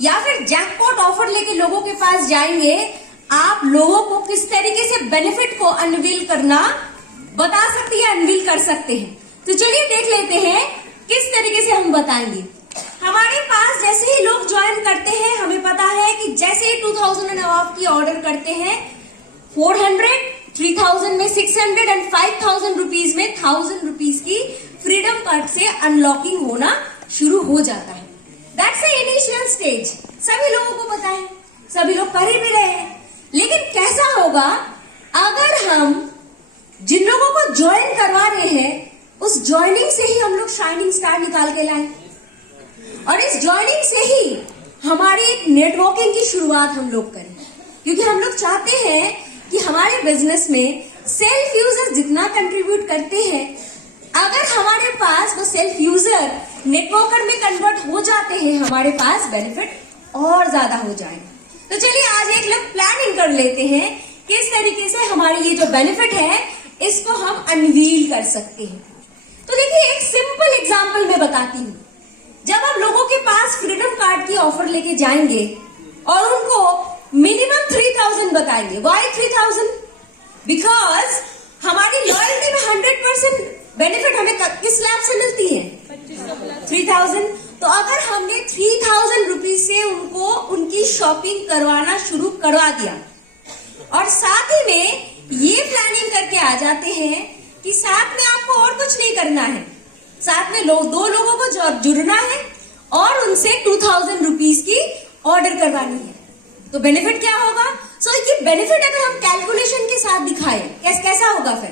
या फिर jackpot offer लेके लोगों के पास जाएंगे, आप लोगों को किस तरीके से बेनिफिट को अनवील करना बता सकते हैं, अनवील कर सकते हैं। तो चलिए देख लेते हैं किस तरीके से हम बताएंगे। हमारे पास जैसे ही लोग ज्वाइन करते हैं, हमें पता है कि जैसे ही 2000 एंड अबव की ऑर्डर करते हैं, 400, 3000 में 600 एंड 5000 रुपीज में 1000 रुपीज की फ्रीडम कार्ड से अनलॉकिंग होना शुरू हो जाता है। That's the initial stage. सभी लोगों को पता है, सभी लोग कर ही भी रहे हैं। लेकिन कैसा होगा अगर हम जिन लोगों को ज्वाइन करवा रहे हैं, उस ज्वाइनिंग से ही हम लोग शाइनिंग स्टार निकाल के लाएं, और इस ज्वाइनिंग से ही हमारी एक नेटवर्किंग की शुरुआत हम लोग करें। क्योंकि हम लोग चाहते हैं कि हमारे बिजनेस में सेल्फ यूजर जितना कंट्रीब्यूट करते हैं, अगर हमारे पास वो सेल्फ यूजर नेटवर्कर में कन्वर्ट हो जाते हैं, हमारे पास बेनिफिट और ज्यादा हो जाएगा। तो चलिए आज एक लोग प्लानिंग कर लेते हैं किस तरीके से हमारे ये जो बेनिफिट है इसको हम अनवील कर सकते हैं। तो देखिए एक सिंपल एग्जांपल मैं बताती हूँ। जब हम लोगों के पास फ्रीडम कार्ड की ऑफर लेके जाएंगे और उनको मिनिमम 3000 बताएंगे। वाई 3000? बिकॉज हमारी लॉयल्टी में 100% बेनिफिट हमें किस लैब से मिलती है? 3000। तो अगर हमने 3000 रुपीज से उनको उनकी शॉपिंग करवाना शुरू करवा दिया और साथ ही में ये प्लानिंग करके आ जाते हैं कि साथ में आपको और कुछ नहीं करना है, साथ में दो लोगों को जुड़ना है और उनसे 2000 रुपीज की ऑर्डर करवानी है, तो बेनिफिट क्या होगा? सो ये बेनिफिट अगर हम कैलकुलेशन के साथ दिखाएं कैसा होगा फिर?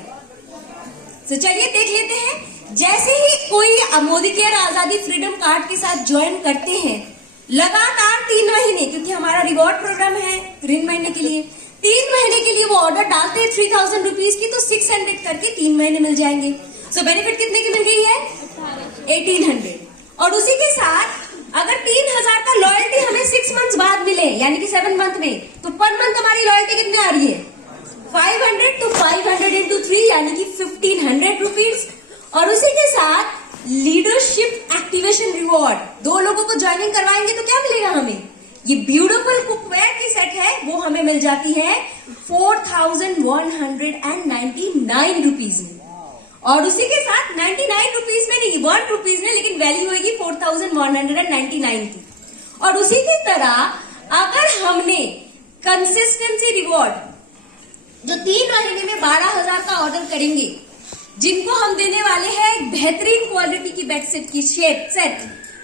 तो चलिए देख लेते हैं। जैसे ही कोई मोदी केयर आजादी फ्रीडम कार्ड के साथ ज्वाइन करते हैं, लगातार 3 महीने, क्योंकि हमारा रिवॉर्ड प्रोग्राम है 3 महीने के लिए, 3 महीने के लिए वो ऑर्डर डालते हैं 3000 रुपीज की, तो 600 करके 3 महीने मिल जाएंगे। सो बेनिफिट कितने की मिल गई है? 1800। और उसी के साथ अगर 3000 का लॉयल्टी हमें 6 मंथ्स बाद मिले, यानी कि 7 मंथ में, तो पर मंथ हमारी लॉयल्टी कितने आ रही है? 500। तो 500 into 3 यानी कि 1500 रुपीज। और उसी के साथ लीडरशिप एक्टिवेशन रिवॉर्ड, 2 लोगों को ज्वाइनिंग करवाएंगे तो क्या मिलेगा हमें? ये ब्यूटीफुल कुकवेयर की सेट है, वो हमें मिल जाती है 4199 रुपीज में। और उसी के साथ 99 रुपीज में नहीं, 1 रुपीज में, लेकिन वैल्यू होगी 4199 की। और उसी की तरह अगर हमने कंसिस्टेंसी रिवॉर्ड जो 3 महीने में 12,000 का ऑर्डर करेंगे, जिनको हम देने वाले हैं एक बेहतरीन क्वालिटी की बेड सेट की शेप सेट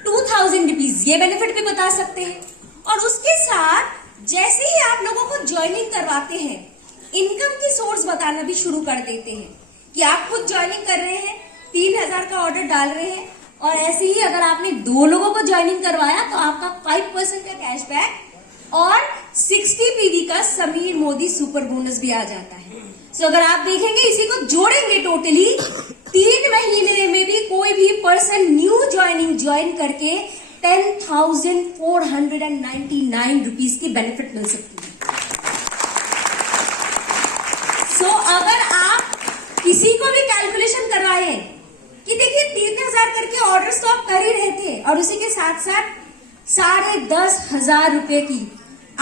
2000 रुपीज, ये बेनिफिट भी बता सकते हैं। और उसके साथ जैसे ही आप लोगों को ज्वाइनिंग करवाते हैं, इनकम की सोर्स बताना भी शुरू कर देते हैं कि आप खुद ज्वाइनिंग कर रहे हैं, 3000 का ऑर्डर डाल रहे हैं, और ऐसे ही अगर आपने 2 लोगों को ज्वाइनिंग करवाया तो आपका 5% का कैशबैक और 60 पीवी का समीर मोदी सुपर बोनस भी आ जाता है। सो अगर आप देखेंगे इसी को जोड़ेंगे, टोटली 3 महीने में भी कोई भी पर्सन न्यू ज्वाइन करके 10,499 रुपीज की बेनिफिट मिल सकती है। सो अगर आप किसी को भी कैलकुलेशन करवाएं कि देखिए 3000 करके ऑर्डर्स तो आप कर ही रहे थे, और उसी के साथ साथ 10,500 रुपए की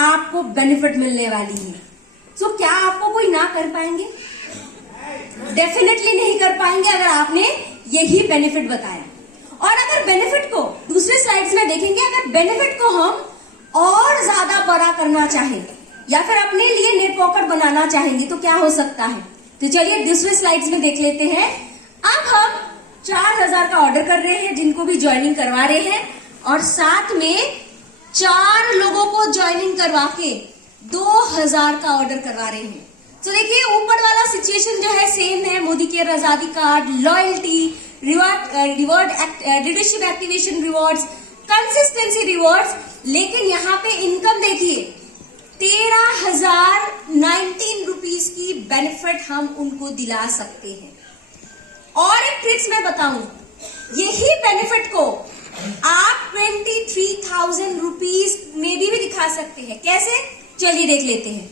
आपको बेनिफिट मिलने वाली है, तो क्या आपको कोई ना कर पाएंगे? डेफिनेटली नहीं कर पाएंगे अगर आपने यही बेनिफिट बताया। और अगर बेनिफिट को दूसरे स्लाइड्स में देखेंगे, अगर बेनिफिट को हम और ज्यादा बड़ा करना चाहें या फिर अपने लिए नेटवर्कर बनाना चाहेंगे तो क्या हो सकता है? तो चलिए दूसरे स्लाइड्स में देख लेते हैं। अब हम 4000 का ऑर्डर कर रहे हैं जिनको भी ज्वाइनिंग करवा रहे हैं, और साथ में 4 लोगों को ज्वाइनिंग करवा के 2000 का ऑर्डर करवा रहे हैं। तो देखिए ऊपर वाला सिचुएशन जो है सेम है, मोदी केयर आजादी card, loyalty reward, leadership activation rewards, consistency rewards, लेकिन यहाँ पे इनकम देखिए 13,019 रुपीज की बेनिफिट हम उनको दिला सकते हैं। और एक ट्रिक्स मैं बताऊं, यही बेनिफिट को आप 23,000 रुपीज में भी दिखा सकते हैं। कैसे? चलिए देख लेते हैं,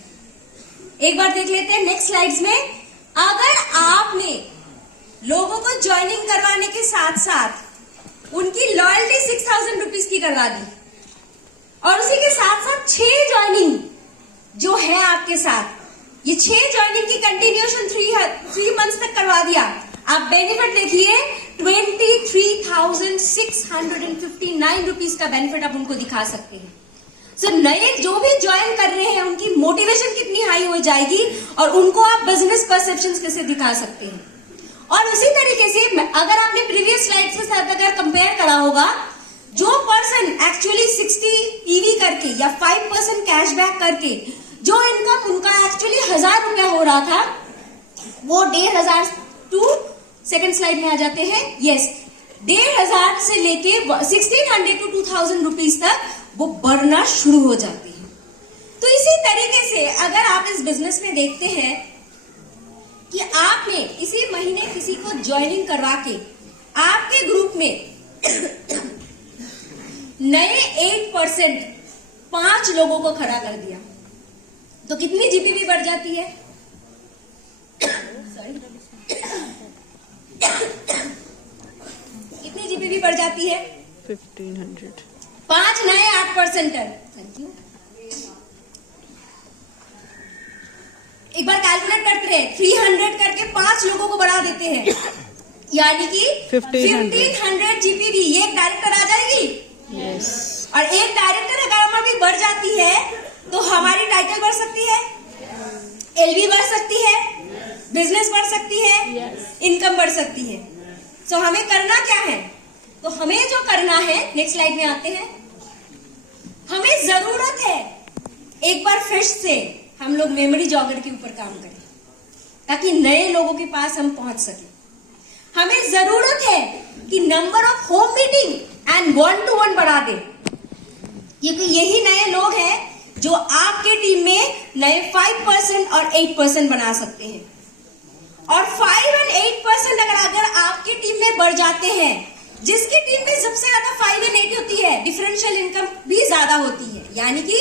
एक बार देख लेते हैं नेक्स्ट स्लाइड्स में। अगर आपने लोगों को ज्वाइनिंग करवाने के साथ साथ उनकी लॉयल्टी 6,000 रुपीज की करवा दी, और जो है आपके साथ, ये 6 ज्वाइनिंग की कंटिन्यूएशन 3 मंथ्स तक करवा दिया। आप बेनिफिट देखिए 23,659 रुपीज का बेनिफिट आप उनको दिखा सकते हैं। सो नए जो भी ज्वाइन कर रहे हैं उनकी मोटिवेशन कितनी हाई हो जाएगी और उनको आप बिजनेस परसेप्शन कैसे दिखा सकते हैं। और उसी तरीके से अगर आपने प्रीवियस स्लाइड के साथ अगर कंपेयर करा होगा, जो पर्सन एक्चुअली 60 ईवी करके या 5% कैशबैक करके जो इनकम उनका एक्चुअली 1000 रुपया हो रहा था, वो 1500 टू सेकंड स्लाइड में आ जाते हैं, यस 1500 से लेके 1600 टू 2000 रुपीज तक वो बढ़ना शुरू हो जाते हैं। तो इसी तरीके से अगर आप इस बिजनेस में देखते हैं कि आपने इसी महीने किसी को ज्वाइनिंग करवा के आपके ग्रुप में नए 8% 5 लोगों को खड़ा कर दिया, तो कितनी जीपीवी बढ़ जाती है? कितनी जीपीवी बढ़ जाती है? 1500। 5 नए 8%। Thank you. एक बार कैलकुलेट करते रहे, 300 करके 5 लोगों को बढ़ा देते हैं, यानी कि 1500 जीपीवी। ये एक डायरेक्टर आ जाएगी, यस। और एक डायरेक्टर अगर हमारी बढ़ जाती है तो हमारी टाइटल बढ़ सकती है, एलवी बढ़ सकती है, बिजनेस बढ़ सकती है, इनकम बढ़ सकती है। सो हमें करना क्या है? तो हमें जो करना है, नेक्स्ट स्लाइड में आते हैं, हमें जरूरत है एक बार फिर से हम लोग मेमोरी जॉगर के ऊपर काम करें ताकि नए लोगों के पास हम पहुंच सके। हमें जरूरत है कि number of home meeting and 1-to-1 बढ़ा दे, क्योंकि यही नए लोग हैं जो आपके टीम में नए 5% और 8% बना सकते हैं। और 5 और 8% अगर आपकी टीम में बढ़ जाते हैं, जिसकी टीम में सबसे ज्यादा 5 और 8 होती है, डिफरेंशियल इनकम भी ज्यादा होती है, यानी कि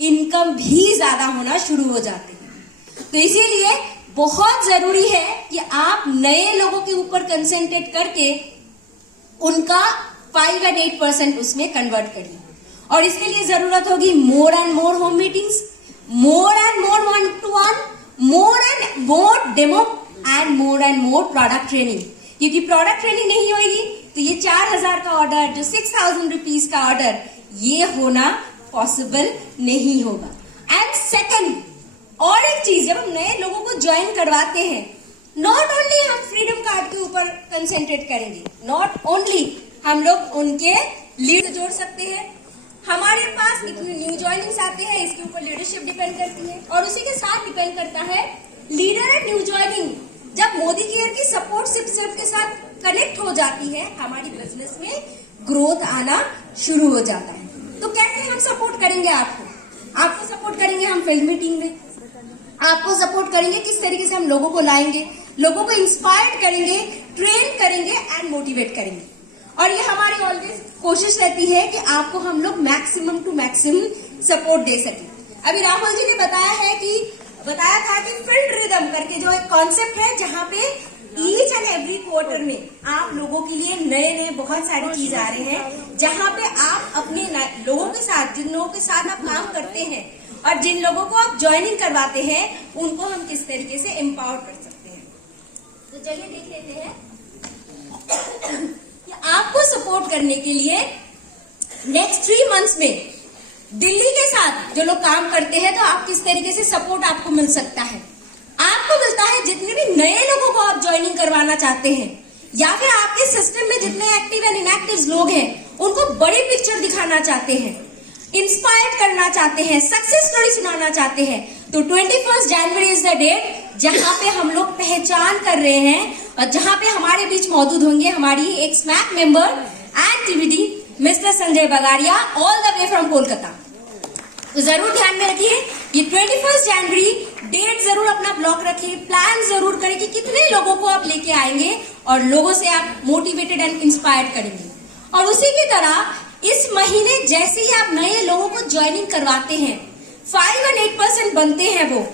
इनकम भी ज्यादा होना शुरू हो जाते हैं। तो इसीलिए बहुत जरूरी है कि आप नए लोगों के ऊपर कंसेंट्रेट करके उनका 5 और 8% उसमें कन्वर्ट करिए। और इसके लिए जरूरत होगी more and more home meetings, more and more 1-to-1, more and more demo and more product training. क्योंकि प्रोडक्ट ट्रेनिंग नहीं होगी तो ये 4000 का ऑर्डर, जो 6000 रुपीज का ऑर्डर, ये होना पॉसिबल नहीं होगा। एंड सेकंड, और एक चीज, जब हम नए लोगों को ज्वाइन करवाते हैं, नॉट ओनली हम फ्रीडम कार्ड के ऊपर कंसेंट्रेट करेंगे, नॉट ओनली हम लोग उनके लीड जोड़ सकते हैं। हमारे पास इतने न्यू ज्वाइनिंग्स आते हैं, इसके ऊपर लीडरशिप डिपेंड करती है, और उसी के साथ डिपेंड करता है लीडर एंड न्यू ज्वाइनिंग। जब मोदी केयर की सपोर्ट सिर्फ के साथ कनेक्ट हो जाती है, हमारी बिजनेस में ग्रोथ आना शुरू हो जाता है। तो कैसे हम सपोर्ट करेंगे आपको सपोर्ट करेंगे हम फील्ड मीटिंग में, आपको सपोर्ट करेंगे किस तरीके से हम लोगों को लाएंगे, लोगों को इंस्पायर करेंगे, ट्रेन करेंगे एंड मोटिवेट करेंगे। और ये हमारी ऑलवेज कोशिश रहती है कि आपको हम लोग मैक्सिमम टू मैक्सिमम सपोर्ट दे सके। अभी राहुल जी ने बताया था कि फील्ड रिदम करके जो एक कॉन्सेप्ट है, जहाँ पे ईच एंड एवरी क्वार्टर में आप लोगों के लिए नए बहुत सारी चीज आ रहे हैं, जहाँ पे आप अपने लोगों के साथ, जिन लोगों के साथ आप काम करते हैं और जिन लोगों को आप ज्वाइनिंग करवाते हैं, उनको हम किस तरीके से एम्पावर कर सकते हैं। तो चलिए देख लेते हैं कि आपको सपोर्ट करने के लिए नेक्स्ट 3 मंथ्स में दिल्ली के साथ जो लोग काम करते हैं, तो आप किस तरीके से सपोर्ट आपको मिल सकता है। आपको मिलता है जितने भी नए लोगों को आप ज्वाइनिंग करवाना चाहते हैं, या फिर आपके सिस्टम में जितने एक्टिव एंड इनएक्टिव लोग हैं, उनको बड़ी पिक्चर दिखाना चाहते हैं, इंस्पायर करना चाहते हैं, सक्सेस स्टोरी सुनाना चाहते हैं, तो 21 जनवरी इज द डेट जहां पे हम लोग पहचान कर रहे हैं और जहां पे हमारे बीच मौजूद होंगे हमारी एक smack member and TVD mister Sanjay Bagadia, all the way from Kolkata. तो जरूर ध्यान में रखिए, ये 21 जनवरी डेट जरूर अपना ब्लॉक रखिए, प्लान जरूर करें कि कितने लोगों को आप लेके आएंगे और लोगों से आप मोटिवेटेड एंड इंस्पायर्ड करेंगे। और उसी की तरह इस महीने जैसे ही आप नए लोगों को ज्वाइनिंग करवाते हैं, 5 और 8% बनते हैं, वो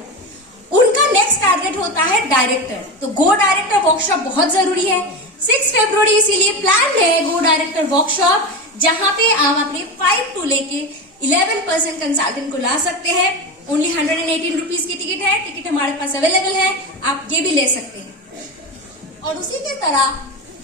उनका नेक्स्ट टारगेट होता है डायरेक्टर। तो गो डायरेक्टर वर्कशॉप बहुत जरूरी है। 6 फरवरी इसीलिए प्लान है गो डायरेक्टर वर्कशॉप, जहां पे आप अपने 5 to लेके 11% कंसल्टेंट को ला सकते हैं। ओनली 118 रुपीज की टिकट है। टिकट हमारे पास अवेलेबल है, आप ये भी ले सकते हैं। और उसी की तरह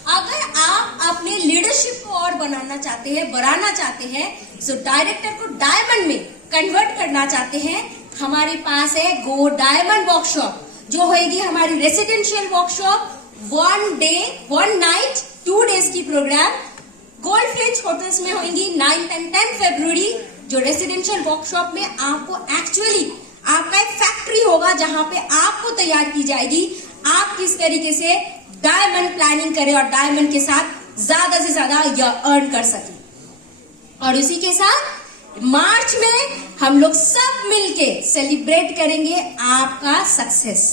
अगर आप अपने लीडरशिप को और बनाना चाहते हैं, बढ़ाना चाहते हैं, सो डायरेक्टर को डायमंड में कन्वर्ट करना चाहते हैं, हमारे पास है गो डायमंड वर्कशॉप, जो होगी हमारी residential workshop. 1 day 1 night 2 days की प्रोग्राम गोल्ड फ्लिंच होटल्स में होंगी 9 एंड 10 फरवरी। जो रेसिडेंशियल वर्कशॉप में आपको एक्चुअली आपका एक फैक्ट्री होगा जहां पे आपको तैयार की जाएगी आप किस तरीके से डायमंड प्लानिंग करें और डायमंड के साथ ज्यादा से ज्यादा अर्न कर सके। और इसी के साथ मार्च में हम लोग सब मिलके सेलिब्रेट करेंगे आपका सक्सेस।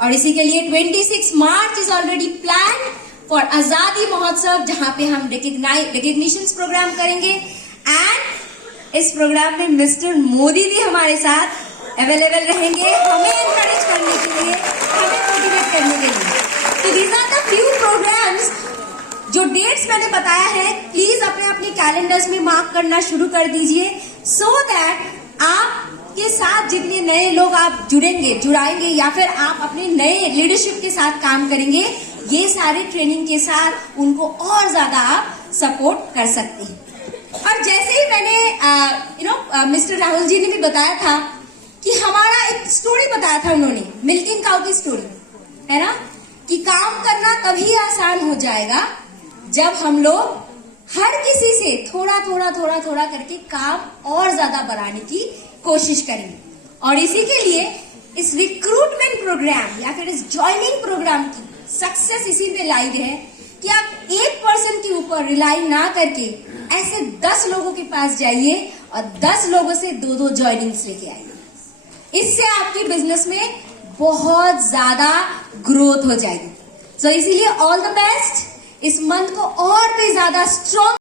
और इसी के लिए 26 मार्च इज ऑलरेडी प्लान फॉर आजादी महोत्सव, जहां पे हम रिकग्निशन प्रोग्राम करेंगे। एंड इस प्रोग्राम में मिस्टर मोदी भी हमारे साथ अवेलेबल रहेंगे, हमें एनकरेज करने के लिए, हमें मोटिवेट करने के लिए। तो these are the few programs. जो डेट्स मैंने बताया है, प्लीज अपने अपने कैलेंडर्स में मार्क करना शुरू कर दीजिए, सो दैट आपके साथ जितने नए लोग आप जुड़ाएंगे या फिर आप अपने नए लीडरशिप के साथ काम करेंगे, ये सारे ट्रेनिंग के साथ उनको और ज्यादा आप सपोर्ट कर सकते हैं। और जैसे ही मैंने मिस्टर राहुल जी ने भी बताया था कि हमारा एक स्टोरी बताया था उन्होंने, मिल्किंग काउ की स्टोरी, है ना, कि काम करना तभी आसान हो जाएगा जब हम लोग हर किसी से थोड़ा थोड़ा करके काम और ज्यादा बढ़ाने की कोशिश करेंगे। और इसी के लिए इस रिक्रूटमेंट प्रोग्राम या फिर इस ज्वाइनिंग प्रोग्राम की सक्सेस इसी पे लाई है कि आप 1% के ऊपर रिलाई ना करके ऐसे 10 लोगों के पास जाइए और 10 लोगों से 2-2 ज्वाइनिंग्स लेके आइए। इससे आपके बिजनेस में बहुत ज्यादा ग्रोथ हो जाएगी। सो इसीलिए ऑल द बेस्ट। इस मंथ को और भी ज्यादा स्ट्रॉन्ग